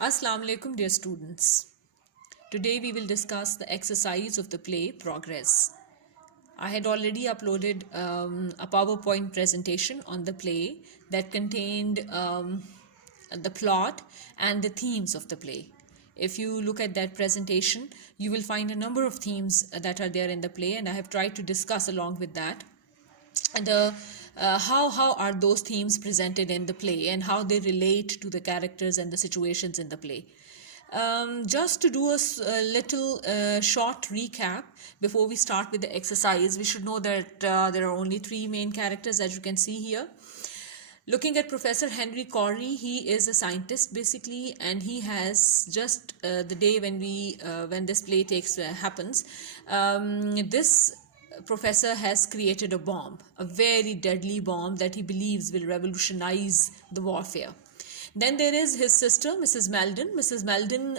Assalamu alaikum, dear students. Today we will discuss the exercise of the play Progress. I had already uploaded a PowerPoint presentation on the play that contained the plot and the themes of the play. If you look at that presentation, you will find a number of themes that are there in the play, and I have tried to discuss along with that the how are those themes presented in the play and how they relate to the characters and the situations in the play. Just to do a little short recap before we start with the exercise, we should know that there are only three main characters, as you can see here. Looking at Professor Henry Corey, he is a scientist basically, and he has just the day when this play happens. This professor has created a bomb, a very deadly bomb that he believes will revolutionize the warfare. Then there is his sister, Mrs. Meldon. Mrs. Meldon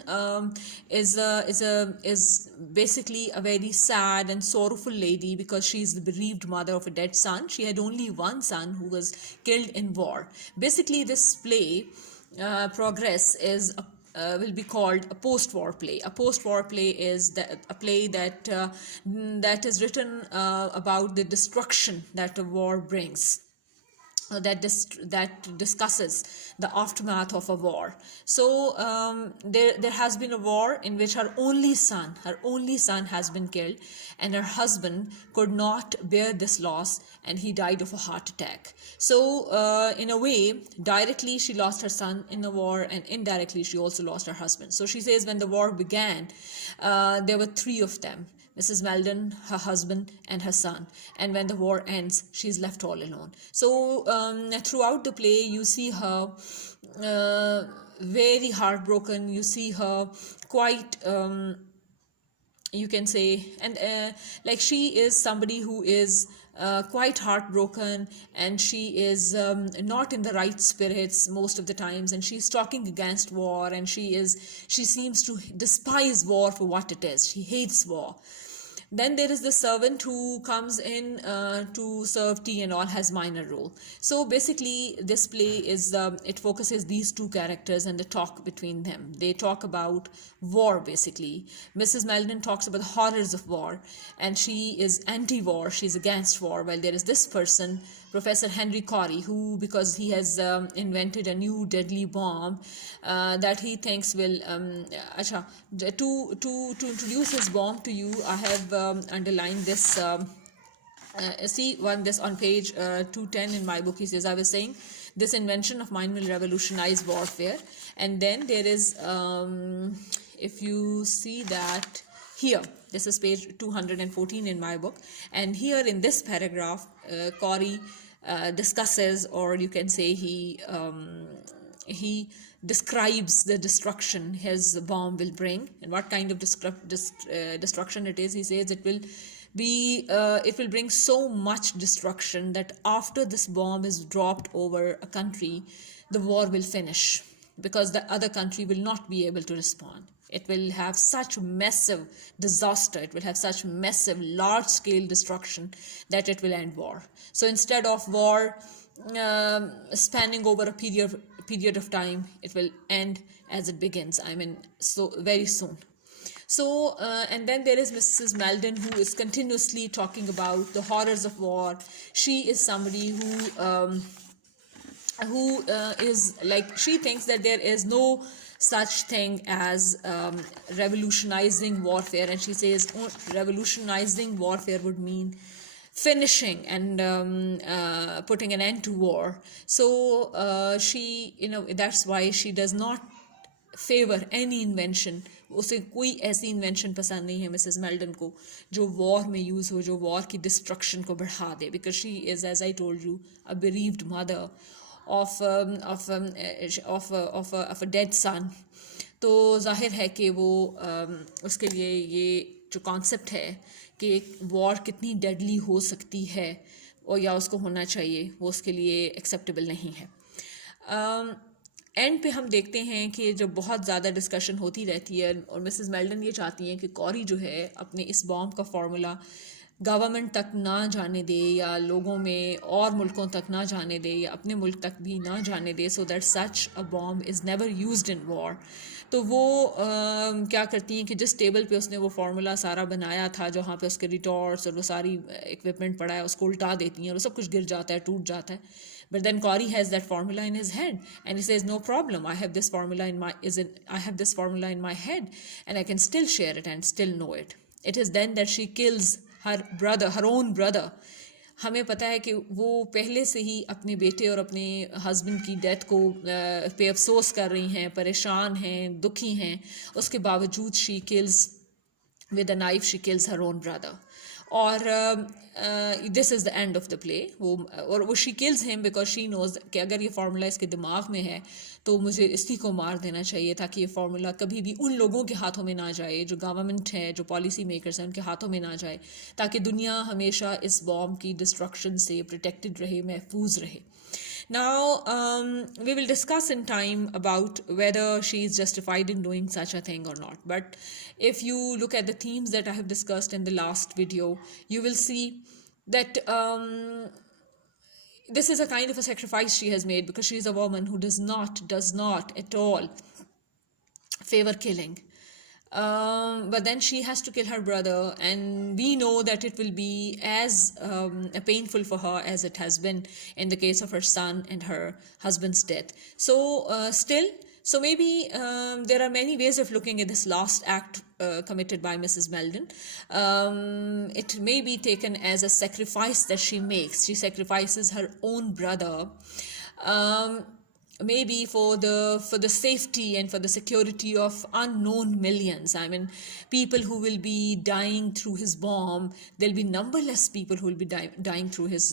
is basically a very sad and sorrowful lady because she is the bereaved mother of a dead son. She had only one son who was killed in war. Basically, this play, Progress, will be called a post-war play. A post-war play is a play that is written about the destruction that a war brings. That discusses the aftermath of a war. So there has been a war in which her only son has been killed, and her husband could not bear this loss, and he died of a heart attack. So in a way, directly she lost her son in the war, and indirectly she also lost her husband. So she says when the war began, there were three of them: Mrs. Meldon, her husband, and her son. And when the war ends, she's left all alone. So throughout the play, you see her very heartbroken. You see her quite, you can say, and like she is somebody who is quite heartbroken, and she is not in the right spirits most of the times, and she's talking against war, and she seems to despise war for what it is. She hates war. Then there is the servant who comes in to serve tea and all, has minor role. So basically this play is it focuses these two characters and the talk between them. They talk about war basically. Mrs. Meldon talks about the horrors of war, and she is anti-war, she's against war, while there is this person, Professor Henry Corey, who, because he has invented a new deadly bomb that he thinks will to introduce his bomb to you, I have underlined this. This on page 210 in my book. He says, I was saying this invention of mine will revolutionize warfare. And then there is, if you see that here, this is page 214 in my book, and here in this paragraph, Corey discusses, or you can say he describes the destruction his bomb will bring, and what kind of destruction it is. He says it will bring so much destruction that after this bomb is dropped over a country, the war will finish, because the other country will not be able to respond. It will have such massive disaster, it will have such massive large-scale destruction that it will end war. So instead of war spanning over a period of time, it will end as it begins, so very soon. So and then there is Mrs. Meldon, who is continuously talking about the horrors of war. She is somebody who is like, she thinks that there is no such thing as revolutionizing warfare, and she says revolutionizing warfare would mean finishing and putting an end to war. So she, that's why she does not favor any invention. उसे कोई ऐसी इन्वेंशन पसंद नहीं है Mrs Meldon को जो वॉर में यूज़ हो, जो वॉर की डिस्ट्रक्शन को बढ़ा दे, because she is, as I told you, a bereaved mother of a dead son. तो जाहिर है कि वो उसके लिए ये जो कॉन्सेप्ट है कि वॉर कितनी डेडली हो सकती है और या उसको होना चाहिए, वो उसके लिए एक्सेप्टेबल नहीं है. एंड पे हम देखते हैं कि जब बहुत ज़्यादा डिस्कशन होती रहती है, और मिसेस मेल्डन ये चाहती हैं कि कॉरी जो है अपने इस बॉम्ब का फार्मूला गवर्नमेंट तक ना जाने दे या लोगों में और मुल्कों तक ना जाने दे या अपने मुल्क तक भी ना जाने दे, so that such a bomb is never used in war. तो वो क्या करती हैं कि जिस टेबल पे उसने वो फार्मूला सारा बनाया था, जहाँ पे उसके रिटॉर्ट्स और वो सारी इक्विपमेंट पड़ा है, उसको उल्टा देती हैं और सब कुछ गिर जाता है, टूट जाता है। But then Corey has that formula in his head, and he says, "No problem. I have this formula in my I have this formula in my head, and I can still share it and still know it." It is then that she kills her brother, her own brother. हमें पता है कि वो पहले से ही अपने बेटे और अपने हस्बैंड की डेथ को पे अफसोस कर रही हैं, परेशान हैं, दुखी हैं। उसके बावजूद she kills with a knife, she kills her own brother. और this is the end of the play. वो she kills him because she knows कि अगर ये फार्मूला इसके दिमाग में है तो मुझे इसी को मार देना चाहिए, ताकि ये फार्मूला कभी भी उन लोगों के हाथों में ना जाए, जो गवर्नमेंट है, जो पॉलिसी मेकर्स हैं, उनके हाथों में ना जाए, ताकि दुनिया हमेशा इस बॉम्ब की डिस्ट्रक्शन से प्रोटेक्टेड रहे, महफूज रहे। Now, we will discuss in time about whether she is justified in doing such a thing or not. But if you look at the themes that I have discussed in the last video, you will see that this is a kind of a sacrifice she has made, because she is a woman who does not at all favor killing. But then she has to kill her brother, and we know that it will be as painful for her as it has been in the case of her son and her husband's death. So maybe there are many ways of looking at this last act committed by Mrs. Meldon. It may be taken as a sacrifice that she makes. She sacrifices her own brother. Maybe for the safety and for the security of unknown millions. I mean, people who will be dying through his bomb. There'll be numberless people who will be dying through his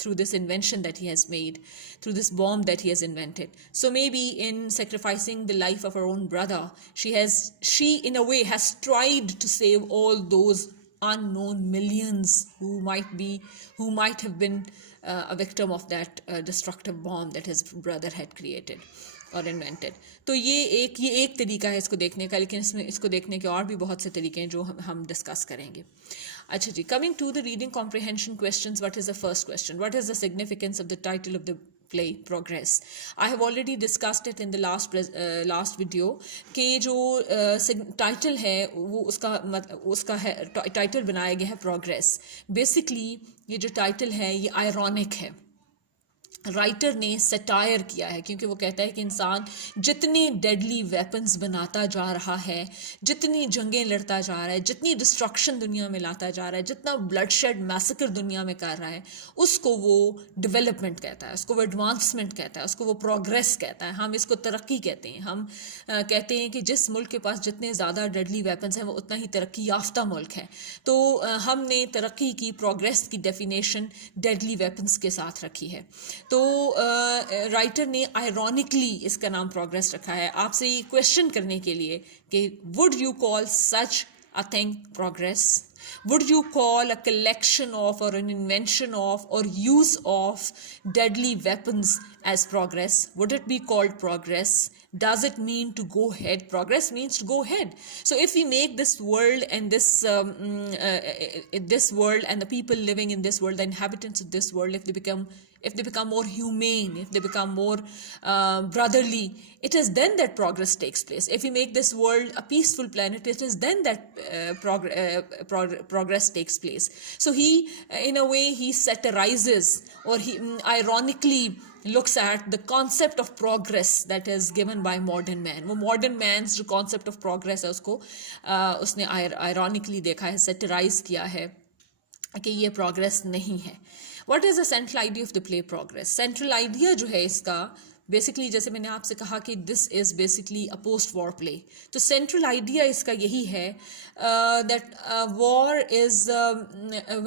through this invention that he has made, through this bomb that he has invented. So maybe in sacrificing the life of her own brother, she in a way has tried to save all those unknown millions who might have been a victim of that destructive bomb that his brother had created or invented. तो ये एक तरीका है इसको देखने का, लेकिन इसको देखने के और भी बहुत से तरीके हैं जो हम डिस्कस करेंगे। अच्छा जी, coming to the reading comprehension questions, what is the first question? What is the significance of the title of the play Progress? I have already discussed it in the last video कि जो टाइटल है वो उसका है, टाइटल बनाया गया है Progress. Basically ये जो टाइटल है ये आयरॉनिक है। राइटर ने सटायर किया है, क्योंकि वो कहता है कि इंसान जितने डेडली वेपन्स बनाता जा रहा है, जितनी जंगें लड़ता जा रहा है, जितनी डिस्ट्रक्शन दुनिया में लाता जा रहा है, जितना ब्लडशेड मैसेकर दुनिया में कर रहा है, उसको वो डेवलपमेंट कहता है, उसको वो एडवांसमेंट कहता है, उसको वो प्रोग्रेस कहता है। हम इसको तरक्की कहते हैं। हम कहते हैं कि जिस मुल्क के पास जितने ज़्यादा डेडली वेपन्स हैं वो उतना ही तरक्की याफ्ता मुल्क है। तो हमने तरक्की की, प्रोग्रेस की डेफिनेशन डेडली वेपन्स के साथ रखी है। तो राइटर ने आयरॉनिकली इसका नाम प्रोग्रेस रखा है, आपसे ये क्वेश्चन करने के लिए कि would you call such a thing progress? Would you call a collection of or an invention of or use of deadly weapons as progress? Would it be called progress? Does it mean to go ahead? Progress means to go ahead. So if we make this world and this world and the people living in this world, the inhabitants of this world, if they become more humane, if they become more brotherly, it is then that progress takes place. If we make this world a peaceful planet, it is then that progress takes place. So he, in a way, he satirizes, or he ironically looks at the concept of progress that is given by modern man. वो modern man's जो concept of progress है उसको उसने ironically देखा है, satirize किया है कि ये progress नहीं है। What is the central idea of the play Progress? Central idea जो है इसका बेसिकली, जैसे मैंने आपसे कहा कि this is basically a post war play, तो सेंट्रल आइडिया इसका यही है that war is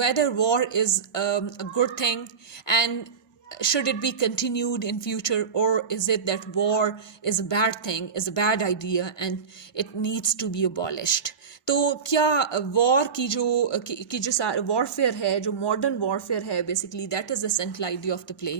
whether war is a good thing, and should it be continued in future, or is it that war is a bad thing, is a bad idea and it needs to be abolished? तो क्या वॉर की जो वॉरफेयर है, जो modern warfare है, basically that is the central idea of the play.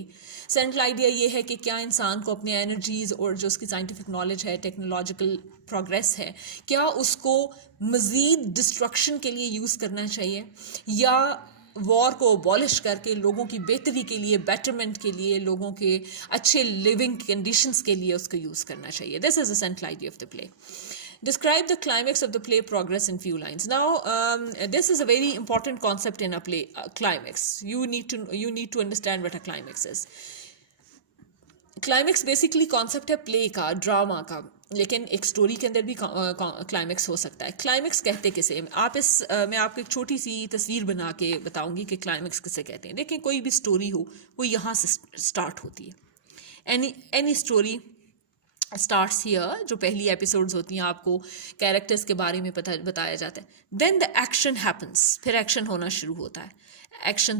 Central idea ये है कि क्या इंसान को अपने एनर्जीज और जो उसकी साइंटिफिक नॉलेज है, टेक्नोलॉजिकल प्रोग्रेस है, क्या उसको मज़ीद डिस्ट्रक्शन के लिए यूज़ करना चाहिए, या वॉर को अबॉलिश करके लोगों की बेहतरी के लिए, बेटरमेंट के लिए, लोगों के अच्छे लिविंग कंडीशंस के लिए उसको यूज़ करना चाहिए. This is the central idea of the play. Describe the climax of the play progress in few lines. Now, this is a very important concept in a play. Climax. You need to understand what a climax is. Climax basically concept है प्ले का, ड्रामा का, लेकिन एक स्टोरी के अंदर भी क्लाइमैक्स हो सकता है. क्लाइमैक्स कहते किसे? मैं आपको एक छोटी सी तस्वीर बना के बताऊंगी कि क्लाइमैक्स किसे कहते हैं. देखें, कोई भी स्टोरी हो वो यहाँ से स्टार्ट होती है. Any story starts here. जो पहली एपिसोड्स होती हैं आपको कैरेक्टर्स के बारे में बताया जाता है. Then the action happens. फिर एक्शन होना शुरू होता है. एक्शन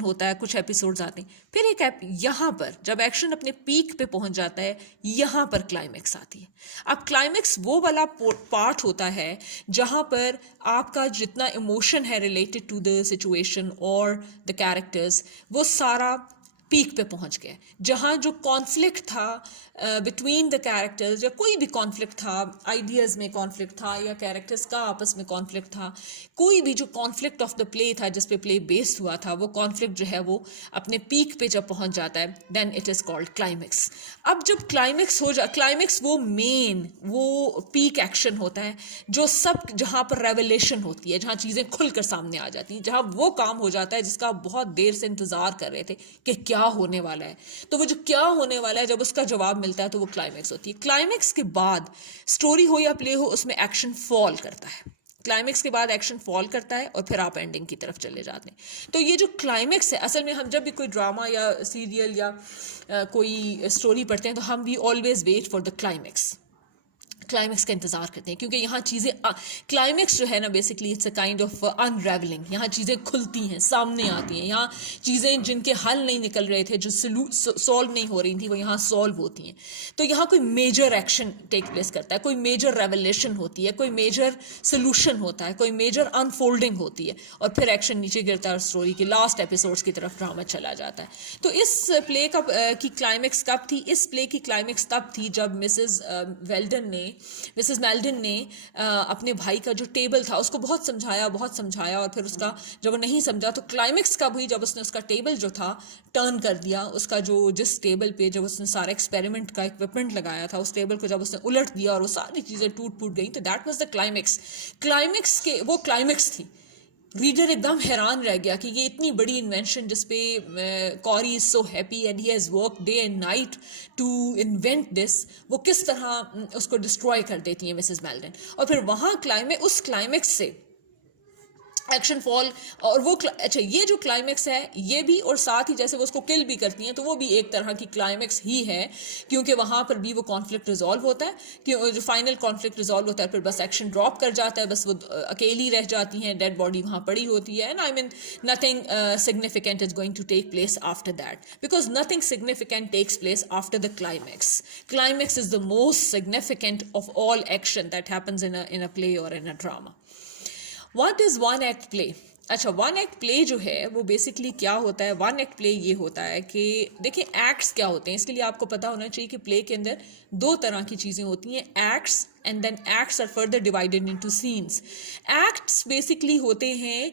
होता है, कुछ एपिसोड्स आते हैं. फिर एक यहाँ पर जब एक्शन अपने पीक पे पहुंच जाता है, यहाँ पर क्लाइमैक्स आती है. अब क्लाइमैक्स वो वाला पार्ट होता है जहाँ पर आपका जितना इमोशन है रिलेटेड टू द सिचुएशन और द कैरेक्टर्स, वो सारा पीक पे पहुंच गए. जहाँ जो कॉन्फ्लिक्ट था बिटवीन द कैरेक्टर्स, या कोई भी कॉन्फ्लिक्ट था, आइडियाज़ में कॉन्फ्लिक्ट था या कैरेक्टर्स का आपस में कॉन्फ्लिक्ट था, कोई भी जो कॉन्फ्लिक्ट ऑफ द प्ले था जिस पे प्ले बेस्ड हुआ था, वो कॉन्फ्लिक्ट जो है वो अपने पीक पे जब पहुंच जाता है, then it is called climax. अब जब क्लाइमैक्स वो मेन, वो पीक एक्शन होता है जो सब, जहाँ पर रेवलेशन होती है, जहाँ चीज़ें खुलकर सामने आ जाती हैं, जहाँ वो काम हो जाता है जिसका आप बहुत देर से इंतज़ार कर रहे थे कि क्या होने वाला है. तो वो जो क्या होने वाला है, जब उसका जवाब मिलता है तो वो क्लाइमैक्स होती है. क्लाइमैक्स के बाद स्टोरी हो या प्ले हो, उसमें एक्शन फॉल करता है. क्लाइमैक्स के बाद एक्शन फॉल करता है और फिर आप एंडिंग की तरफ चले जाते हैं. तो ये जो क्लाइमैक्स है, असल में हम जब भी कोई ड्रामा या सीरियल या कोई स्टोरी पढ़ते हैं तो हम we always wait for the climax. Climax का इंतज़ार करते हैं, क्योंकि यहाँ चीज़ें, क्लाइमैक्स जो है ना, basically it's a kind of unravelling. यहाँ चीज़ें खुलती हैं, सामने आती हैं. यहाँ चीज़ें जिनके हल नहीं निकल रहे थे, जो सॉल्व नहीं हो रही थी, वो यहाँ सॉल्व होती हैं. तो यहाँ कोई मेजर एक्शन टेक प्लेस करता है, कोई मेजर रेवलेशन होती है, कोई मेजर सोल्यूशन होता है, कोई मेजर अनफोल्डिंग होती है, और फिर एक्शन नीचे गिरता है और स्टोरी के लास्ट एपिसोड्स की तरफ ड्रामा चला जाता है. तो इस प्ले की क्लाइमैक्स कब थी? इस प्ले की क्लाइमैक्स तब थी जब मिसेस मेल्डन ने अपने भाई का जो टेबल था उसको बहुत समझाया और फिर उसका जब वो नहीं समझा, तो क्लाइमैक्स कब हुई? जब उसने उसका टेबल जो था टर्न कर दिया. उसका जिस टेबल पे जब उसने सारा एक्सपेरिमेंट का इक्विपमेंट लगाया था, उस टेबल को जब उसने उलट दिया और वो सारी चीज़ें टूट गई, तो दैट वाज द क्लाइमैक्स. वो क्लाइमैक्स थी. रीडर एकदम हैरान रह गया कि ये इतनी बड़ी इन्वेंशन जिसपे Corrie is so happy and he has work day and night to invent this, वो किस तरह उसको डिस्ट्रॉय कर देती है मिसेस मेल्डन. और फिर वहाँ उस क्लाइमैक्स से एक्शन फॉल, और वो अच्छा, ये जो क्लाइमैक्स है ये भी, और साथ ही जैसे वो उसको किल भी करती हैं, तो वो भी एक तरह की क्लाइमैक्स ही है, क्योंकि वहाँ पर भी वो कॉन्फ्लिक्ट रिजॉल्व होता है, कि जो फाइनल कॉन्फ्लिक्ट रिजॉल्व होता है, फिर बस एक्शन ड्रॉप कर जाता है, बस वो अकेली रह जाती हैं, डेड बॉडी वहाँ पड़ी होती है, and I mean nothing significant is going to take place after that, because nothing significant takes place after the climax. Climax is the most significant of all action that happens in a play or in a drama. What is one act play? अच्छा, one act play जो है वो बेसिकली क्या होता है? One act play ये होता है कि देखिए एक्ट्स क्या होते हैं, इसके लिए आपको पता होना चाहिए कि प्ले के अंदर दो तरह की चीज़ें होती हैं, acts and then acts are further divided into scenes. Acts basically होते हैं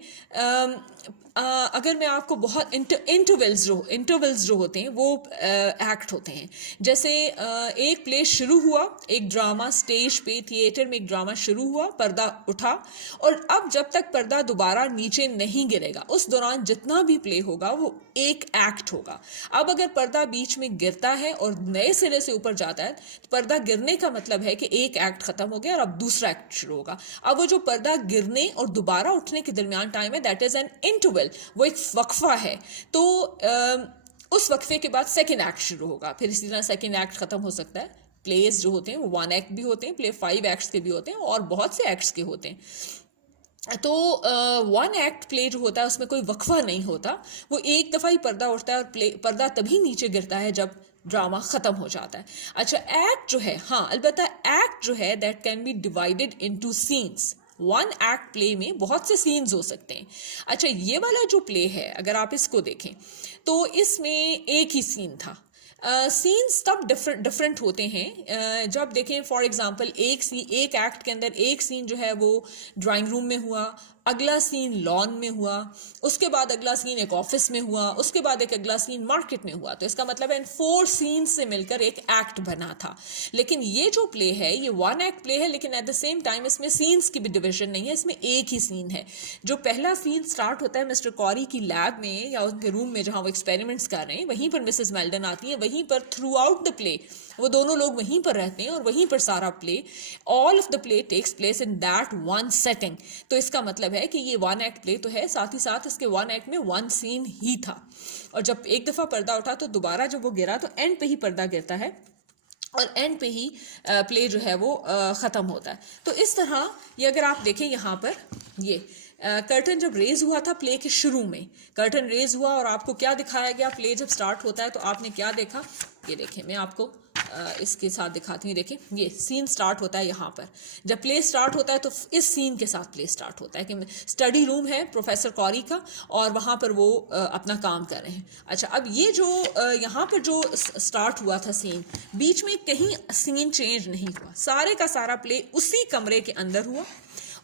अगर मैं आपको बहुत इंटरवल्स जो होते हैं वो एक्ट होते हैं. जैसे एक प्ले शुरू हुआ, एक ड्रामा स्टेज पे थिएटर में एक ड्रामा शुरू हुआ, पर्दा उठा, और अब जब तक पर्दा दोबारा नीचे नहीं गिरेगा उस दौरान जितना भी प्ले होगा वो एक एक्ट होगा. अब अगर पर्दा बीच में गिरता है और नए सिरे से ऊपर जाता है, तो पर्दा गिरने का मतलब है कि एक एक्ट खत्म हो गया और अब दूसरा एक्ट शुरू होगा. अब वो जो पर्दा गिरने और दोबारा उठने के दरमियान टाइम है, दैट इज एन इंटरवल, वो एक वक्फा है. तो उस वक्फे के बाद सेकेंड एक्ट शुरू होगा. फिर इसी तरह सेकेंड एक्ट खत्म हो सकता है. प्लेस जो होते हैं वो वन एक्ट भी होते हैं, प्ले 5 एक्ट्स के भी होते हैं और बहुत से एक्ट्स के होते हैं. तो वन एक्ट प्ले जो होता है उसमें कोई वक्फा नहीं होता, वो एक दफ़ा ही पर्दा उठता है और पर्दा तभी नीचे गिरता है जब ड्रामा ख़त्म हो जाता है। अच्छा, एक्ट जो है, हाँ अलबत्ता एक्ट जो है that can be divided into scenes. One act play में बहुत से सीन्स हो सकते हैं। अच्छा, ये वाला जो प्ले है अगर आप इसको देखें तो इसमें एक ही सीन था। सीन्स तब डिफरेंट होते हैं जब देखें फॉर एग्जांपल एक एक्ट के अंदर एक सीन जो है वो ड्राइंग रूम में हुआ, अगला सीन लॉन में हुआ, उसके बाद अगला सीन एक ऑफिस में हुआ, उसके बाद एक अगला सीन मार्केट में हुआ। तो इसका मतलब है इन 4 सीन्स से मिलकर एक एक्ट बना था। लेकिन ये जो प्ले है ये वन एक्ट प्ले है, लेकिन एट द सेम टाइम इसमें सीन्स की भी डिवीजन नहीं है, इसमें एक ही सीन है। जो पहला सीन स्टार्ट होता है मिस्टर कॉरी की लैब में या उनके रूम में जहाँ वो एक्सपेरिमेंट्स कर रहे हैं, वहीं पर मिसेस मेल्डन आती है, वहीं पर थ्रू आउट द प्ले वो दोनों लोग वहीं पर रहते हैं और वहीं पर सारा play, all of the play takes place in that one setting. तो इसका मतलब है कि ये वन एक्ट प्ले तो है, साथ ही साथ इसके वन एक्ट में वन सीन ही था। और जब एक दफ़ा पर्दा उठा तो दोबारा जब वो गिरा तो एंड पे ही पर्दा गिरता है और एंड पे ही प्ले जो है वो ख़त्म होता है। तो इस तरह ये अगर आप देखें यहाँ पर ये कर्टन जब रेज हुआ था प्ले के शुरू में, कर्टन रेज हुआ और आपको क्या दिखाया गया, प्ले जब स्टार्ट होता है तो आपने क्या देखा, ये देखें मैं आपको इसके साथ दिखाती हूँ। देखें ये सीन स्टार्ट होता है यहाँ पर, जब प्ले स्टार्ट होता है तो इस सीन के साथ प्ले स्टार्ट होता है कि स्टडी रूम है प्रोफेसर कॉरी का और वहाँ पर वो अपना काम कर रहे हैं। अच्छा, अब ये जो यहाँ पर जो स्टार्ट हुआ था सीन, बीच में कहीं सीन चेंज नहीं हुआ, सारे का सारा प्ले उसी कमरे के अंदर हुआ,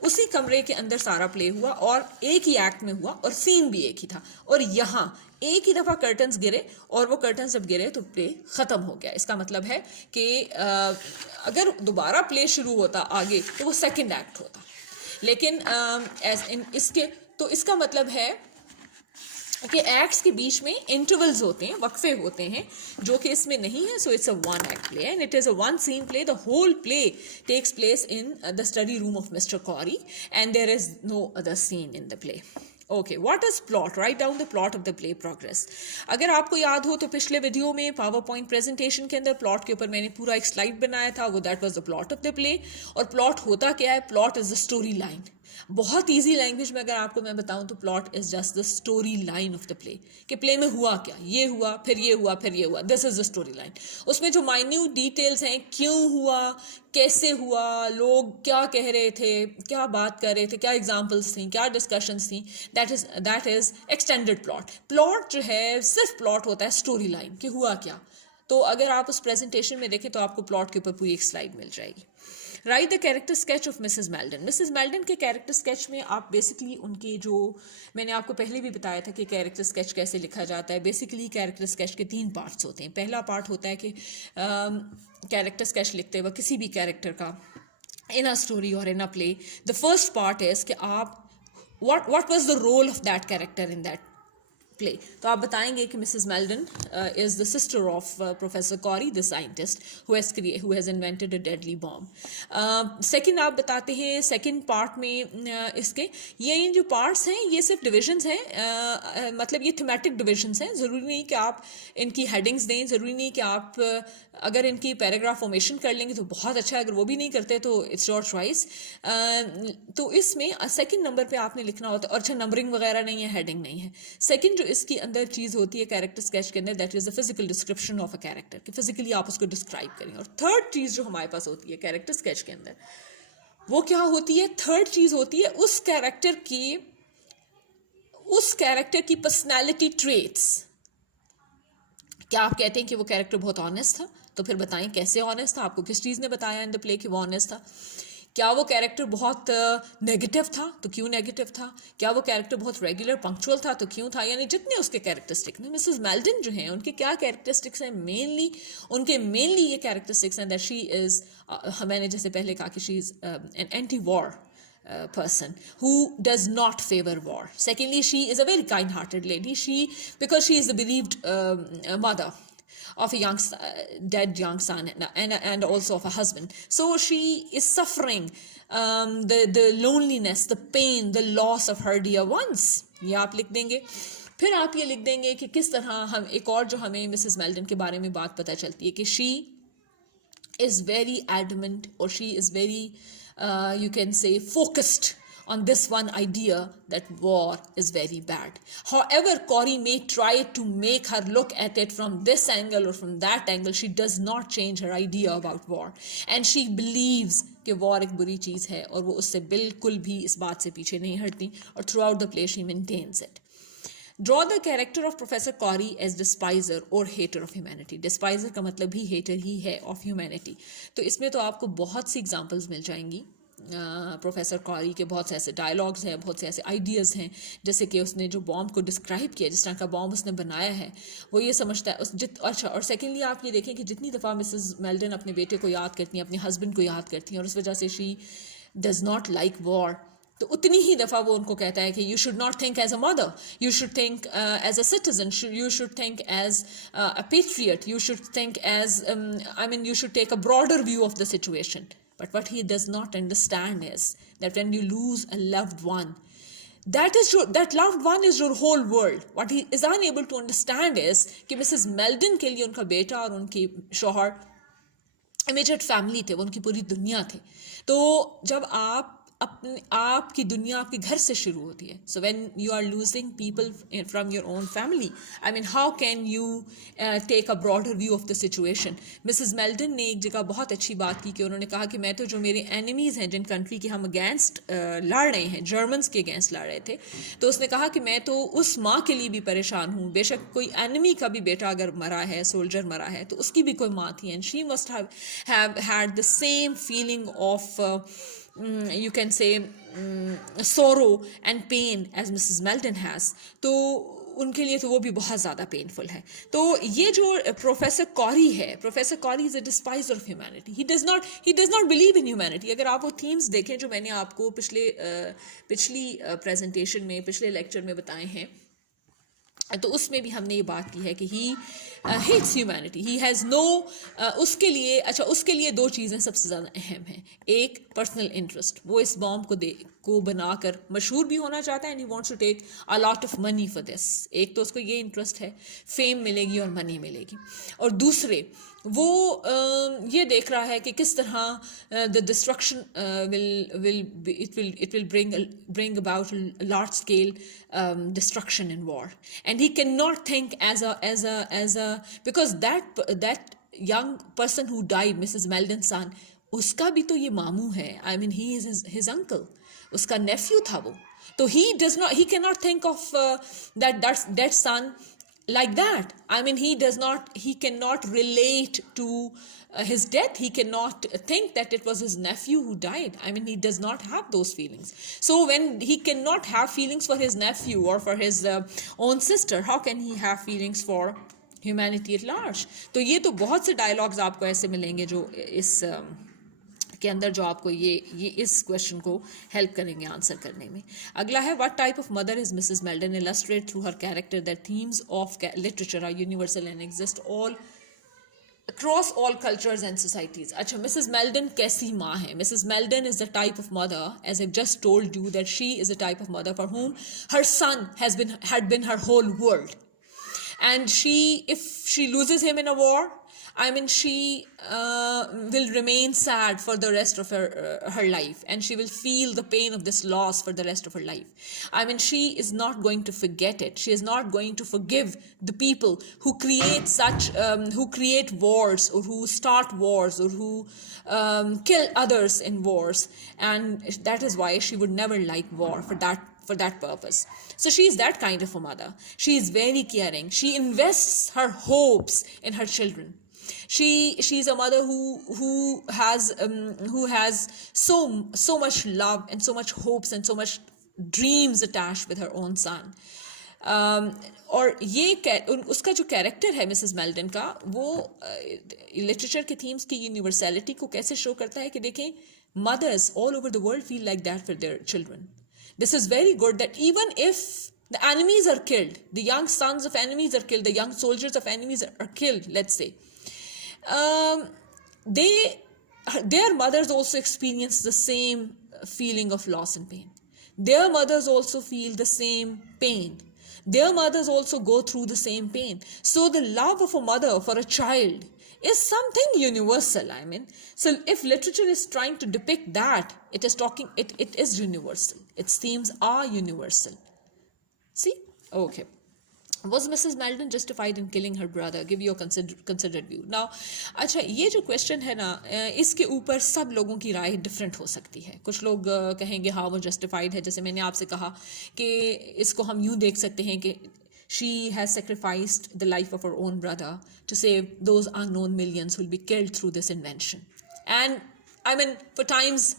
उसी कमरे के अंदर सारा प्ले हुआ और एक ही एक्ट में हुआ और सीन भी एक ही था। और यहाँ एक ही दफ़ा कर्टन्स गिरे और वो कर्टन्स जब गिरे तो प्ले ख़त्म हो गया। इसका मतलब है कि अगर दोबारा प्ले शुरू होता आगे तो वो सेकंड एक्ट होता, लेकिन इसके तो इसका मतलब है कि एक्ट्स के बीच में इंटरवल्स होते हैं, वक्फे होते हैं, जो कि इसमें नहीं है। So it's a one act play and it is a one scene play. The whole play takes place in the study room of mister Corrie and there is no other scene in the play. Okay, what is plot? Write down the plot of the play Progress. अगर आपको याद हो तो पिछले वीडियो में power point presentation के अंदर प्लॉट के ऊपर मैंने पूरा एक स्लाइड बनाया था, वो that was the plot of the play. और प्लॉट होता क्या है? Plot is the story line. बहुत ईजी लैंग्वेज में अगर आपको मैं बताऊं तो plot is just the story line of the play, कि प्ले में हुआ क्या, ये हुआ, फिर ये हुआ, फिर ये हुआ, this is the story line. उसमें जो माइन्यूट डिटेल्स हैं, क्यों हुआ, कैसे हुआ, लोग क्या कह रहे थे, क्या बात कर रहे थे, क्या एग्जाम्पल्स थी, क्या डिस्कशंस थी, that is extended plot. Plot जो है सिर्फ प्लॉट होता है स्टोरी लाइन कि हुआ क्या। तो अगर आप उस प्रेजेंटेशन में देखें तो आपको प्लॉट के ऊपर पूरी एक स्लाइड मिल जाएगी। Right the character sketch of Mrs Meldon. Mrs Meldon के कैरेक्टर स्केच में आप बेसिकली उनके जो मैंने आपको पहले भी बताया था कि कैरेक्टर स्केच कैसे लिखा जाता है। बेसिकली कैरेक्टर स्केच के 3 पार्ट्स होते हैं। पहला पार्ट होता है कि कैरेक्टर स्केच लिखते वक्त किसी भी कैरेक्टर का इन a story or in a play, the first part is कि आप what was the role of that character in that play। तो आप बताएंगे कि Mrs Meldon is the sister of Professor Corey, the scientist who has invented a deadly bomb। Second आप बताते हैं second part में इसके ये जो पार्ट्स हैं ये सिर्फ डिविजन्स हैं, मतलब ये थीमेटिक डिविजन्स हैं। ज़रूरी नहीं कि आप इनकी हेडिंग्स दें, ज़रूरी नहीं कि आप अगर इनकी पैराग्राफ फॉर्मेशन कर लेंगे तो बहुत अच्छा है, अगर वो भी नहीं करते तो इट्स योर चॉइस। तो इसमें सेकंड नंबर पे आपने लिखना होता है, और अच्छा नंबरिंग वगैरह नहीं है, हेडिंग नहीं है। सेकंड जो इसकी अंदर चीज़ होती है कैरेक्टर स्केच के अंदर, that is the physical description of a character, कि फिजिकली आप उसको डिस्क्राइब करें। और थर्ड चीज़ जो हमारे पास होती है कैरेक्टर स्केच के अंदर, वो क्या होती है? थर्ड चीज़ होती है उस कैरेक्टर की पर्सनैलिटी ट्रेट्स। क्या आप कहते हैं कि वो कैरेक्टर बहुत ऑनेस्ट था? तो फिर बताएं कैसे ऑनेस्ट था, आपको किस चीज़ ने बताया इन द प्ले कि वो ऑनेस्ट था। क्या वो कैरेक्टर बहुत नेगेटिव था? तो क्यों नेगेटिव था? क्या वो कैरेक्टर बहुत रेगुलर पंक्चुअल था? तो क्यों था? यानी जितने उसके कैरेक्टरिस्टिक हैं, मिसेस मेल्डन जो हैं उनके क्या कैरेक्टरिस्टिक्स हैं? मेनली ये कैरेक्टरिस्टिक्स हैं दैट शी इज़, मैंने जैसे पहले कहा कि she is an anti war person who does not favor war. Secondly, she is a very kind-hearted lady. Because she is the bereaved mother of a dead young son and also of a husband. So she is suffering the loneliness, the pain, the loss of her dear ones. ये आप लिख देंगे। फिर आप ये लिख देंगे कि किस तरह हम एक और जो हमें मिसेस मेल्डन के बारे में बात पता चलती है कि she is very adamant or she is very you can say focused on this one idea that war is very bad. However, Corrie may try to make her look at it from this angle or from that angle, she does not change her idea about war. And she believes कि war एक बुरी चीज़ है और वो उससे बिल्कुल भी इस बात से पीछे नहीं हटती और throughout the play she maintains it. Draw the character of Professor Corrie as despiser or hater of humanity. Despiser का मतलब ही hater ही है of humanity. तो इसमें तो आपको बहुत सी एग्जांपल्स मिल जाएंगी प्रोफेसर कॉरी के। बहुत से ऐसे डायलॉग्स हैं, बहुत से ऐसे आइडियाज़ हैं, जैसे कि उसने जो बॉम्ब को डिस्क्राइब किया, जिस तरह का बॉम्ब उसने बनाया है, वो ये समझता है अच्छा। और सेकेंडली आप ये देखें कि जितनी दफ़ा मिसेस मेल्डन अपने बेटे को याद करती हैं, अपने हस्बैंड को याद करती हैं और उस वजह से she does not like war, तो उतनी ही दफ़ा वो उनको कहता है कि you should not think as a mother, you should think as a citizen, you should think as a patriot, you should think as you should take a broader view of the situation. But what he does not understand is that when you lose a loved one, that loved one is your whole world. What he is unable to understand is कि Mrs. Meldon के लिए उनका बेटा और उनके शौहर immediate family थे, वो उनकी पूरी दुनिया थे. तो जब आपकी दुनिया आपके घर से शुरू होती है, so when you are losing people from your own family, I mean how can you take a broader view of the situation. Mrs Meldon ने एक जगह बहुत अच्छी बात की कि उन्होंने कहा कि मैं तो जो मेरे एनिमीज़ हैं, जिन कंट्री के हम अगेंस्ट लड़ रहे हैं, जर्मन्स के अगेंस्ट लड़ रहे थे, तो उसने कहा कि मैं तो उस माँ के लिए भी परेशान हूँ. बेशक कोई एनिमी का भी बेटा अगर मरा है, सोल्जर मरा है, तो उसकी भी कोई माँ थी, and she must have had the same feeling of you can say sorrow and pain as Mrs. Meldon has. तो उनके लिए तो वो भी बहुत ज़्यादा पेनफुल है. तो ये जो प्रोफेसर कॉरी है, professor Corey is a despiser of humanity. He does not believe in humanity. अगर आप वो थीम्स देखें जो मैंने आपको पिछली प्रेजेंटेशन में, पिछले लेक्चर में बताए हैं, तो उसमें भी हमने ये बात की है कि he hates humanity. He has no उसके लिए दो चीज़ें सबसे ज़्यादा अहम हैं. एक, पर्सनल इंटरेस्ट. वो इस बॉम्ब को बनाकर मशहूर भी होना चाहता है, and he wants to take a lot of money for this. एक तो उसको ये इंटरेस्ट है, फेम मिलेगी और मनी मिलेगी. और दूसरे, वो ये देख रहा है कि किस तरह the destruction will bring about a large scale destruction in war, and he cannot think as a because that young person who died, Mrs. Meldon's son, उसका भी तो ये मामू है. I mean, he is his uncle, उसका nephew था वो. तो he cannot think of that son like that. I mean, he cannot relate to his death. He cannot think that it was his nephew who died. I mean, he does not have those feelings. So when he cannot have feelings for his nephew or for his own sister, how can he have feelings for humanity at large? तो ये तो बहुत से डायलॉग्स आपको ऐसे मिलेंगे जो इस के अंदर जो आपको ये इस क्वेश्चन को हेल्प करेंगे आंसर करने में. अगला है, what type of mother is Mrs Meldon? Illustrate through her character that themes of literature are universal and exist all across all cultures and societies. अच्छा, Mrs. Meldon कैसी माँ है? Mrs. Meldon is the type of mother, as I've just told you, that she is a type of mother for whom her son had been her whole world. And if she loses him in a war, I mean, she will remain sad for the rest of her life, and she will feel the pain of this loss for the rest of her life. I mean, she is not going to forget it. She is not going to forgive the people who create wars, or who start wars, or who kill others in wars, and that is why she would never like war for that purpose. So she is that kind of a mother. She is very caring. She invests her hopes in her children. She's a mother who has so much love and so much hopes and so much dreams attached with her own son. और ये उसका जो कैरेक्टर है Mrs Meldon का, वो लिटरेचर के थीम्स की यूनिवर्सैलिटी को कैसे शो करता है कि देखें, mothers all over the world feel like that for their children. This is very good, that even if the enemies are killed, the young sons of enemies are killed, the young soldiers of enemies are killed, let's say, their mothers also experience the same feeling of loss and pain. Their mothers also feel the same pain. Their mothers also go through the same pain. So the love of a mother for a child is something universal. I mean, so if literature is trying to depict that, it is universal. Its themes are universal. See? Okay. Was Mrs. Maldon justified in killing her brother? Give your considered view. Now, अच्छा, ये जो क्वेश्चन है ना, इसके ऊपर सब लोगों की राय डिफरेंट हो सकती है. कुछ लोग कहेंगे हाँ वो जस्टिफाइड है, जैसे मैंने आपसे कहा कि इसको हम यूँ देख सकते हैं कि she has sacrificed the life of her own brother to save those unknown millions who will be killed through this invention. And I mean, for times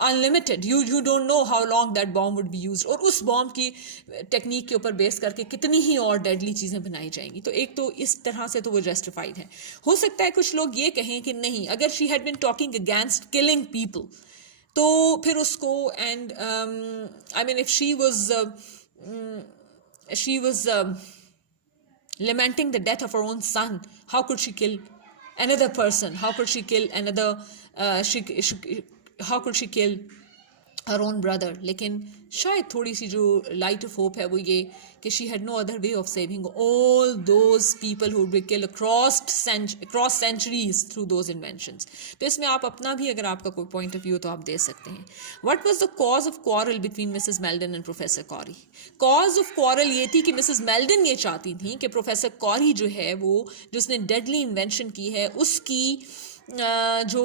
unlimited, you don't know how long that bomb would be used, और उस बॉम्ब की टेक्निक के ऊपर बेस करके कितनी ही और डेडली चीज़ें बनाई जाएंगी. तो एक तो इस तरह से तो वो जस्टिफाइड है. हो सकता है कुछ लोग ये कहें कि नहीं, अगर she had been talking against killing people तो फिर उसको, and I mean if she was lamenting the death of her own son, how could she kill another person? How could she kill another how could she kill her own brother? लेकिन शायद थोड़ी सी जो light of hope है वो ये कि she had no other way of saving all those people who would be killed across centuries through those inventions. तो इसमें आप अपना भी, अगर आपका कोई point of view तो आप दे सकते हैं. What was the cause of quarrel between Mrs. Maldon and Professor Corey? Cause of quarrel ये थी कि Mrs. Maldon ये चाहती थी कि Professor Corey जो है वो, जिसने deadly invention की है, उसकी जो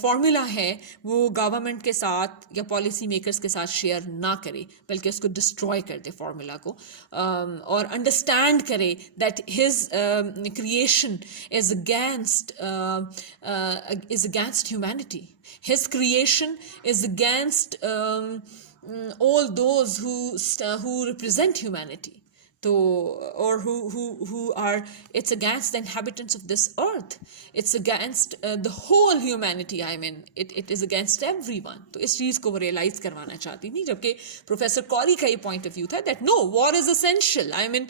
फॉर्मूला है वो गवर्नमेंट के साथ या पॉलिसी मेकर्स के साथ शेयर ना करे, बल्कि उसको डिस्ट्रॉय कर दे फॉर्मूला को, और अंडरस्टैंड करे that his creation is against humanity. His creation is against all those who represent humanity. So, or who are, it's against the inhabitants of this earth. It's against the whole humanity. I mean, it is against everyone. तो इस चीज़ को वो realize करवाना चाहती थी, जबकि professor Carry का ये point of view था that no, war is essential. I mean,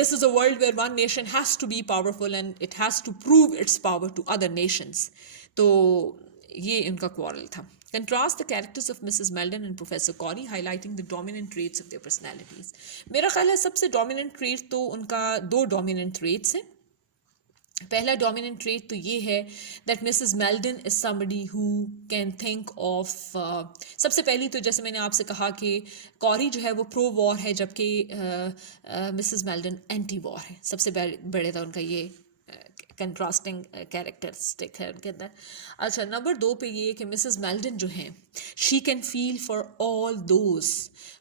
this is a world where one nation has to be powerful and it has to prove its power to other nations. तो ये इनका quarrel था. Contrast the characters of Mrs. Maldon and Professor Corey, highlighting the dominant traits of their personalities. मेरा ख्याल है सबसे dominant trait तो उनका दो dominant traits हैं. पहला dominant trait तो ये है that Mrs. Maldon is somebody who can think of सबसे पहली तो जैसे मैंने आपसे कहा कि Corey जो है वो pro war है, जबकि Mrs. Maldon anti war है. सबसे बड़े था उनका ये कंट्रास्टिंग कैरेक्टरिस्टिक है उनके अंदर. अच्छा, नंबर 2 पे ये कि मिसेस मेल्डन जो हैं, she can feel for all those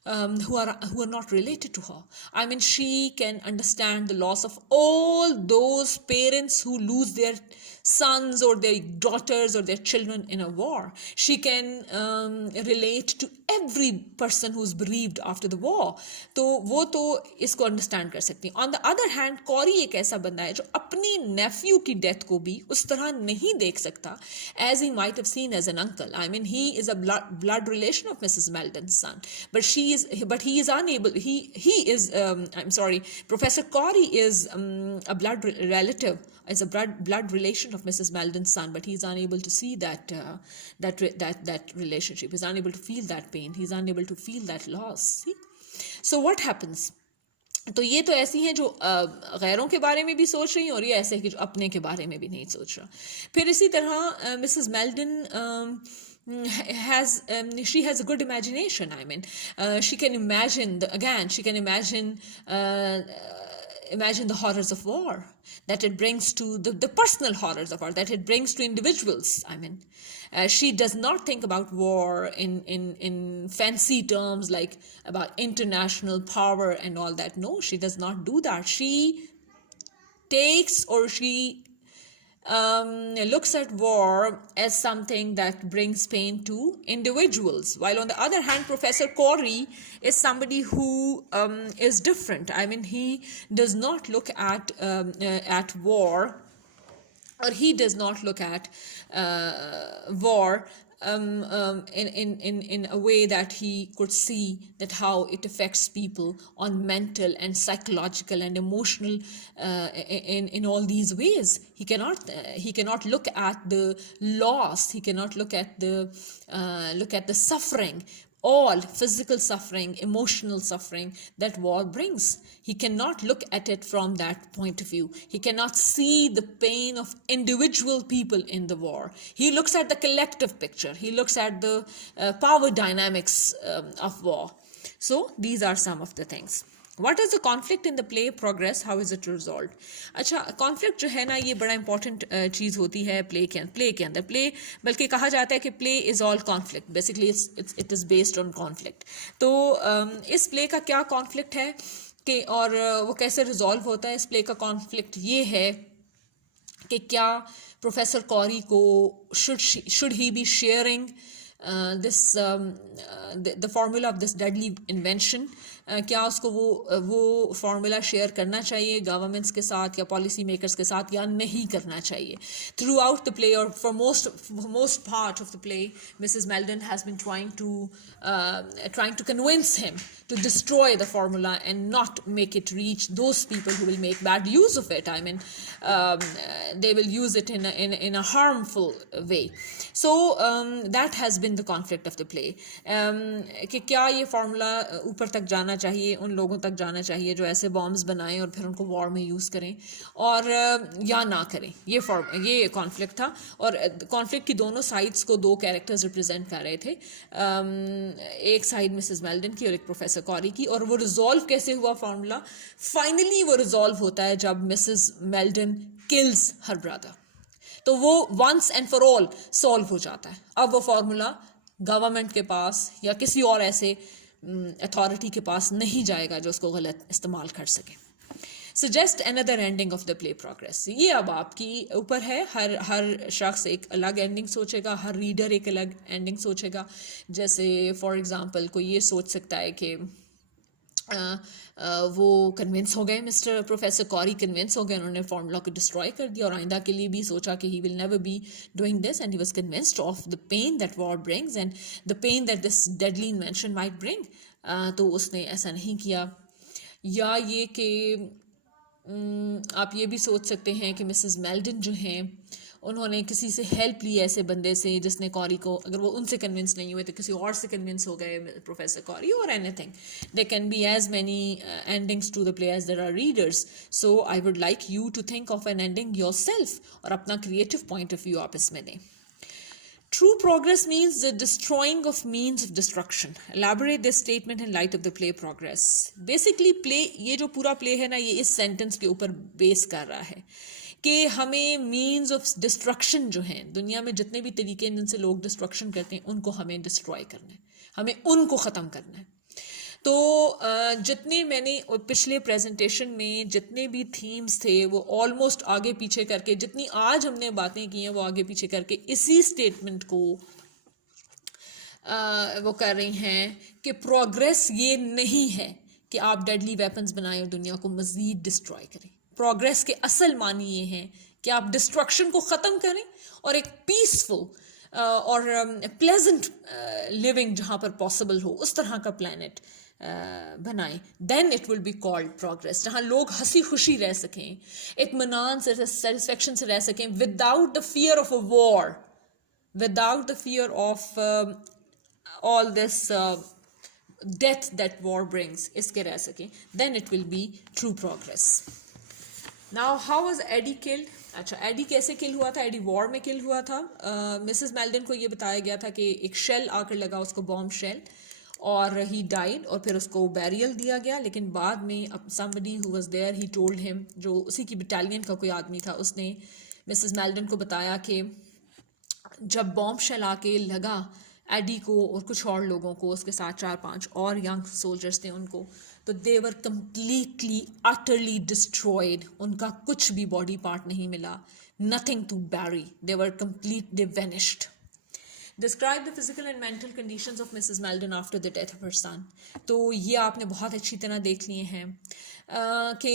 who are not related to her. I mean, she can understand the loss of all those parents who lose their sons or their daughters or their children in a war. She can relate to every person who's bereaved after the war. तो वो तो इसको understand कर सकती हैं. On the other hand, Corey एक ऐसा बंदा है जो अपने nephew की death को भी उस तरह नहीं देख सकता as he might have seen as an uncle. I mean, he is a blood relation of Mrs. Maldon's son, but he is unable. He is I'm sorry. Professor Corey is a blood relative, is a blood relation of Mrs. Maldon's son, but he's unable to see that relationship. He's unable to feel that pain. He's unable to feel that loss. See? So what happens? तो ये तो ऐसी हैं जो गैरों के बारे में भी सोच रही हैं, और ये ऐसे कि जो अपने के बारे में भी नहीं सोच रहा. फिर इसी तरह Mrs Meldon she has a good imagination. I mean, she can imagine imagine the horrors of war that it brings to the personal horrors of war that it brings to individuals. I mean, she does not think about war in fancy terms like about international power and all that. No, she does not do that. She takes, or she looks at war as something that brings pain to individuals, while on the other hand, Professor Corey is somebody who is different. I mean, he does not look at war, or he does not look at war in a way that he could see that how it affects people on mental and psychological and emotional in all these ways. He cannot look at the loss. He cannot look at the suffering all physical suffering, emotional suffering that war brings. He cannot look at it from that point of view. He cannot see the pain of individual people in the war. He looks at the collective picture. He looks at the power dynamics of war. So these are some of the things. What is the conflict in the play progress? How is it resolved? अच्छा, conflict जो है ना, ये बड़ा important चीज़ होती है play के अंदर. Play बल्कि कहा जाता है कि play is all conflict. Basically it is based on conflict. तो इस play का क्या conflict है कि और वो कैसे resolve होता है? इस play का conflict ये है कि क्या प्रोफेसर कॉरी को should he be sharing the formula of this deadly invention? क्या उसको वो फार्मूला शेयर करना चाहिए गवर्नमेंट्स के साथ या पॉलिसी मेकर्स के साथ या नहीं करना चाहिए? थ्रू आउट द प्ले और for most part of the play Mrs Meldon has been trying to convince him to destroy the formula and not make it reach those people who will make bad use of it. I mean, they will use it in a harmful way. So that has been the conflict of the play. कि क्या ये formula ऊपर तक जाना चाहिए, उन लोगों तक जाना चाहिए जो ऐसे bombs बनाएं और फिर उनको war में use करें, और या ना करें. ये conflict था, और conflict की दोनों sides को दो characters represent कर रहे थे. एक side Mrs. Meldon की और एक प्रोफेसर कॉरी की. और वो रिजॉल्व कैसे हुआ फार्मूला? फाइनली वो रिजॉल्व होता है जब Mrs Meldon kills her brother. तो वो once and for all solve हो जाता है. अब वो फार्मूला गवर्नमेंट के पास या किसी और ऐसे अथॉरिटी के पास नहीं जाएगा जो उसको गलत इस्तेमाल कर सके. Suggest another ending of the play progress. ये अब आपकी ऊपर है. हर शख्स एक अलग एंडिंग सोचेगा, हर रीडर एक अलग एंडिंग सोचेगा. जैसे फॉर एग्जांपल कोई ये सोच सकता है कि वो कन्विंस हो गए, मिस्टर प्रोफेसर कॉरी कन्विंस हो गए, उन्होंने फार्मूला को डिस्ट्रॉय कर दिया और आइंदा के लिए भी सोचा कि he will never be doing this, and he was convinced of the pain that war brings and the pain that this deadly invention might bring. तो उसने ऐसा नहीं किया. या ये कि आप ये भी सोच सकते हैं कि मिसेस मेल्डन जो हैं उन्होंने किसी से हेल्प ली, ऐसे बंदे से जिसने कॉरी को, अगर वो उनसे कन्विंस नहीं हुए तो किसी और से कन्विंस हो गए प्रोफेसर कॉरी, और anything. They can be as many endings to the play as there are readers. So I would like you to think of an ending yourself और अपना क्रिएटिव पॉइंट ऑफ व्यू आप इसमें दें. True progress means the destroying of means of destruction. Elaborate this statement in light of the play progress. Basically play, ये जो पूरा play है ना, ये इस sentence के ऊपर base कर रहा है कि हमें means of destruction जो हैं दुनिया में, जितने भी तरीके हैं जिनसे लोग destruction करते हैं, उनको हमें destroy करना है, हमें उनको ख़त्म करना है. तो जितने मैंने पिछले प्रेजेंटेशन में जितने भी थीम्स थे वो ऑलमोस्ट आगे पीछे करके, जितनी आज हमने बातें की हैं वो आगे पीछे करके इसी स्टेटमेंट को वो कर रही हैं कि प्रोग्रेस ये नहीं है कि आप डेडली वेपन्स बनाएं और दुनिया को मज़ीद डिस्ट्रॉय करें. प्रोग्रेस के असल मानी ये हैं कि आप डिस्ट्रक्शन को ख़त्म करें और एक पीसफुल और प्लेजेंट लिविंग जहाँ पर पॉसिबल हो उस तरह का प्लैनेट बनाएं. Then it will be called progress, जहाँ लोग हंसी खुशी रह सकें, इत्मीनान से, सेटिस्फेक्शन से रह सकें, without the fear of a war, without the fear of all this death that war brings, इसके रह सकें. Then it will be true progress. Now how was Eddie killed? अच्छा, एडी कैसे किल हुआ था? एडी वॉर में किल हुआ था. मिसेस मेल्डन को ये बताया गया था कि एक शेल आकर लगा उसको, बॉम्ब शेल, और ही डाइड, और फिर उसको बैरियल दिया गया. लेकिन बाद में somebody who was there, he told him, जो उसी की बटालियन का कोई आदमी था, उसने मिसेस मेल्डन को बताया कि जब बॉम्ब शेल आके लगा एडी को और कुछ और लोगों को, उसके साथ 4-5 और यंग सोल्जर्स थे उनको, तो they were completely utterly destroyed. उनका कुछ भी बॉडी पार्ट नहीं मिला, nothing to bury, they were complete, they vanished. Describe the physical and mental conditions of Mrs. Meldon after the death of her son. तो ये आपने बहुत अच्छी तरह देख लिए हैं कि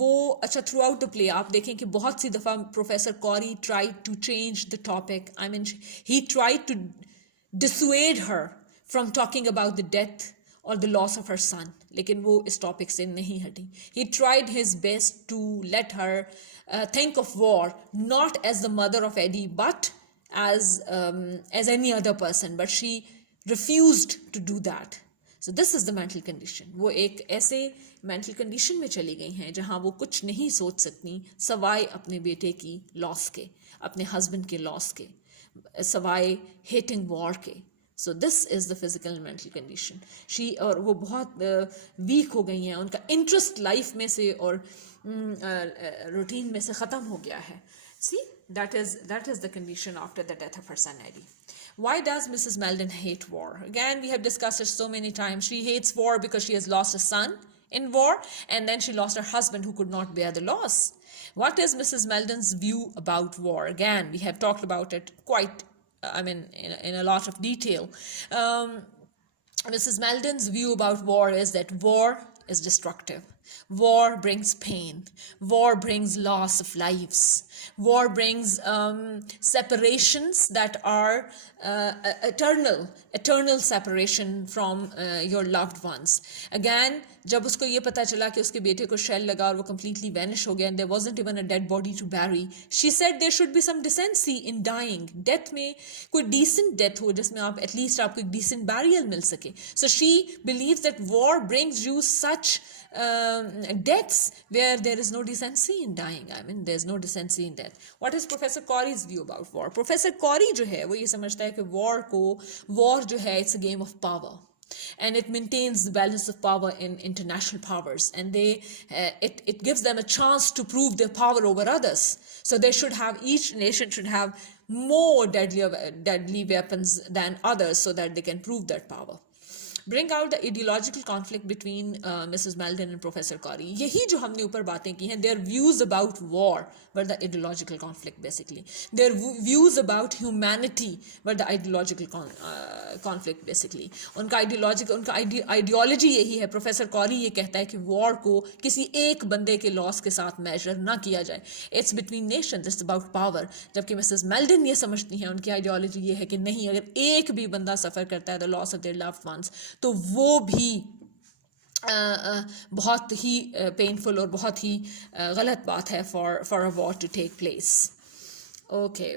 वो, अच्छा, थ्रू आउट द प्ले आप देखें कि बहुत सी दफ़ा professor Carry tried to change the topic. I mean, he tried to dissuade her from talking about the death or the loss of her son. लेकिन वो इस टॉपिक से नहीं हटी. He tried his best to let her think of war not as the mother of Eddie but as any other person, but she refused to do that. So this is the mental condition. वो एक ऐसे mental condition में चली गई हैं जहाँ वो कुछ नहीं सोच सकती सवाए अपने बेटे की लॉस के, अपने husband के लॉस के, सवाए hating war के. So this is the physical and mental condition. She और वो बहुत weak हो गई हैं, उनका interest life में से और routine में से ख़त्म हो गया है. See, that is the condition after the death of her son Eddie. Why does Mrs. Meldon hate war? Again, we have discussed it so many times. She hates war because she has lost a son in war, and then she lost her husband who could not bear the loss. What is Mrs. Meldon's view about war? Again, we have talked about it quite, in a lot of detail. Mrs. Meldon's view about war is that war is destructive. War brings pain. War brings loss of lives. War brings separations that are eternal separation from your loved ones. Again, जब उसको ये पता चला कि उसके बेटे को शेल लगा और वो completely vanish हो गया and there wasn't even a dead body to bury, she said there should be some decency in dying. Death में कोई decent death हो जिसमें आप at least आपको एक decent burial मिल सके. So she believes that war brings you such deaths where there is no decency in dying. There's no decency in death. What is Professor Corey's view about war? Professor Corey जो है वो ये समझता है कि war जो है it's a game of power. And it maintains the balance of power in international powers, and it gives them a chance to prove their power over others. So each nation should have more deadly weapons than others so that they can prove that power. Bring out the ideological conflict between Mrs. Meldon and Professor Corey. यही जो हमने ऊपर बातें की हैं, their views about war were the ideological conflict basically. Their views about humanity were the ideological conflict basically. उनका ideology यही है. Professor Corey ये कहता है कि war को किसी एक बंदे के loss के साथ measure ना किया जाए. It's between nations, it's about power. जबकि Mrs. Meldon ये समझती हैं, उनकी ideology ये है कि नहीं, अगर एक भी बंदा suffer करता है the loss of their loved ones, तो वो भी बहुत ही पेनफुल और बहुत ही गलत बात है for a war to take place. Okay,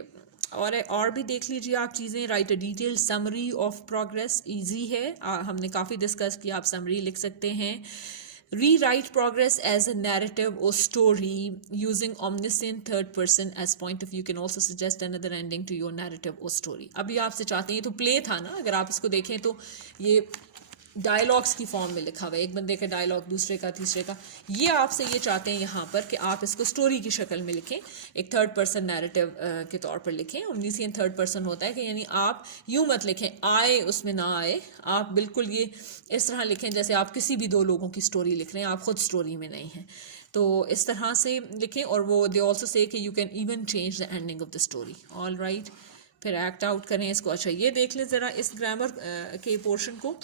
और भी देख लीजिए आप चीज़ें. Write a detail summary of progress. Easy है, हमने काफ़ी डिस्कस किया. आप समरी लिख सकते हैं. Rewrite progress as a narrative or story using omniscient third person as point of view. You can also suggest another ending to your narrative or story. अभी आपसे चाहते हैं, तो प्ले था ना, अगर आप इसको देखें तो ये डायलॉग्स की फॉर्म में लिखा हुआ है, एक बंदे का डायलॉग, दूसरे का, तीसरे का. ये आपसे ये चाहते हैं यहाँ पर कि आप इसको स्टोरी की शक्ल में लिखें, एक थर्ड पर्सन नैरेटिव के तौर पर लिखें. ओमनिसेंट थर्ड पर्सन होता है कि यानी आप यूँ मत लिखें आए उसमें ना आए, आप बिल्कुल ये इस तरह लिखें जैसे आप किसी भी दो लोगों की स्टोरी लिख रहे हैं, आप खुद स्टोरी में नहीं हैं. तो इस तरह से लिखें. और वो दे ऑल्सो से कि you can even change the ending of the story. All right, फिर एक्ट आउट करें इसको. अच्छा, ये देख लें ज़रा इस ग्रामर के पोर्शन को.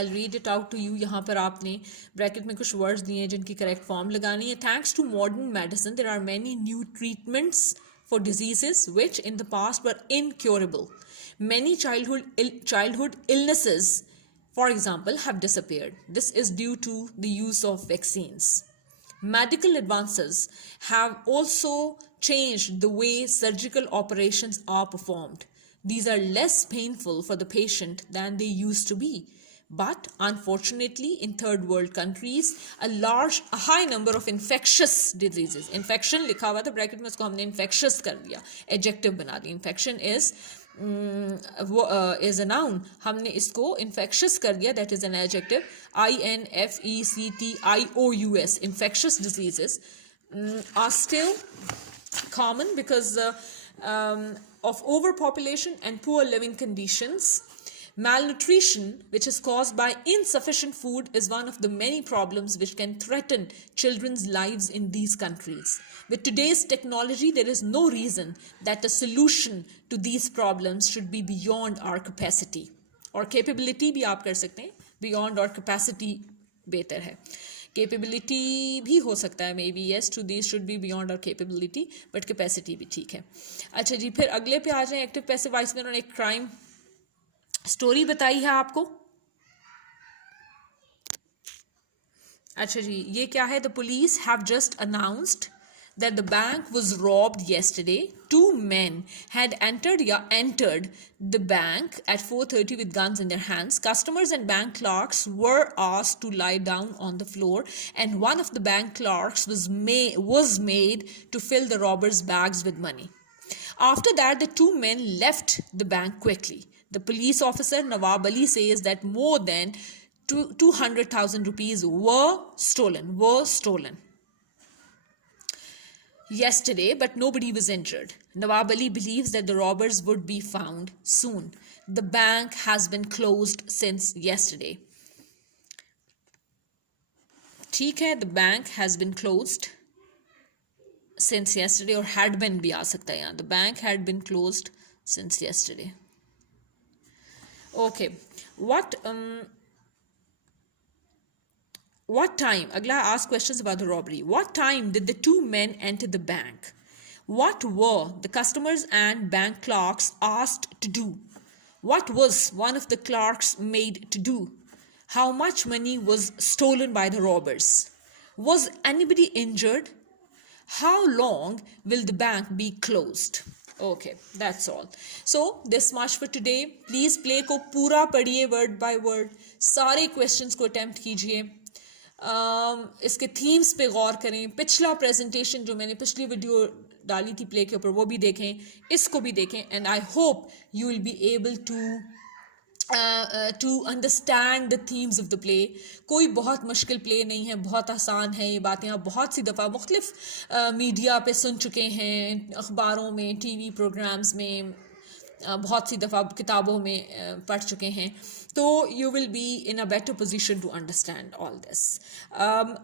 I'll read it out to you. यहाँ पर आपने ब्रैकेट में कुछ वर्ड्स दिए हैं जिनकी करेक्ट फॉर्म लगानी है. Thanks to modern medicine, there are many new treatments for diseases which in the past were incurable. Many childhood illnesses, for example, have disappeared. This is due to the use of vaccines. Medical advances have also changed the way surgical operations are performed. These are less painful for the patient than they used to be. But unfortunately, in third world countries, a high number of infectious diseases. Infection लिखा हुआ था ब्रैकेट में, उसको हमने infectious कर दिया, adjective बना दिया. Infection is a noun, हमने इसको infectious कर दिया, that is an adjective. infectious. Infectious diseases are still common because of overpopulation and poor living conditions. Malnutrition, which is caused by insufficient food, is one of the many problems which can threaten children's lives in these countries. With today's technology, there is no reason that a solution to these problems should be beyond our capacity. और capability भी आप कर सकते हैं, beyond our capacity बेहतर है. Capability भी हो सकता है, maybe yes to these should be beyond our capability, but capacity भी ठीक है. अच्छा जी, फिर अगले पे आ जाएं. एक्टिव पैसिव वॉइस में उन्होंने एक क्राइम स्टोरी बताई है आपको. अच्छा जी, ये क्या है? The police have just announced that the bank was robbed yesterday. Two men had entered the bank at 4:30 with guns in their hands. Customers and bank clerks were asked to lie down on the floor, and one of the bank clerks was made to fill the robbers' bags with money. After that, the two men left the bank quickly. The police officer Nawab Ali says that more than 200,000 rupees were stolen yesterday, but nobody was injured. Nawab Ali believes that the robbers would be found soon. The bank has been closed since yesterday. ठीक है, the bank has been closed since yesterday, or had been भी आ सकता है यहाँ. The bank had been closed since yesterday. Okay, what time, Agla asked questions about the robbery. What time did the two men enter the bank? What were the customers and bank clerks asked to do? What was one of the clerks made to do? How much money was stolen by the robbers? Was anybody injured? How long will the bank be closed? Okay, that's all. So this much for today. Please play को पूरा पढ़िए word by word. सारे questions को attempt कीजिए. इसके थीम्स पे गौर करें. पिछला प्रेजेंटेशन जो मैंने पिछली वीडियो डाली थी प्ले के ऊपर वो भी देखें, इसको भी देखें, and I hope you will be able to understand the themes of the play. कोई बहुत मुश्किल प्ले नहीं है, बहुत आसान है. ये बातें आप बहुत सी दफ़ा मुख्तलिफ मीडिया पे सुन चुके हैं, अखबारों में, टीवी प्रोग्राम्स में, बहुत सी दफ़ा किताबों में पढ़ चुके हैं. तो you will be in a better position to understand all this.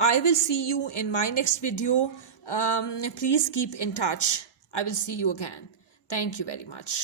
I will see you in my next video. Please keep in touch. I will see you again. Thank you very much.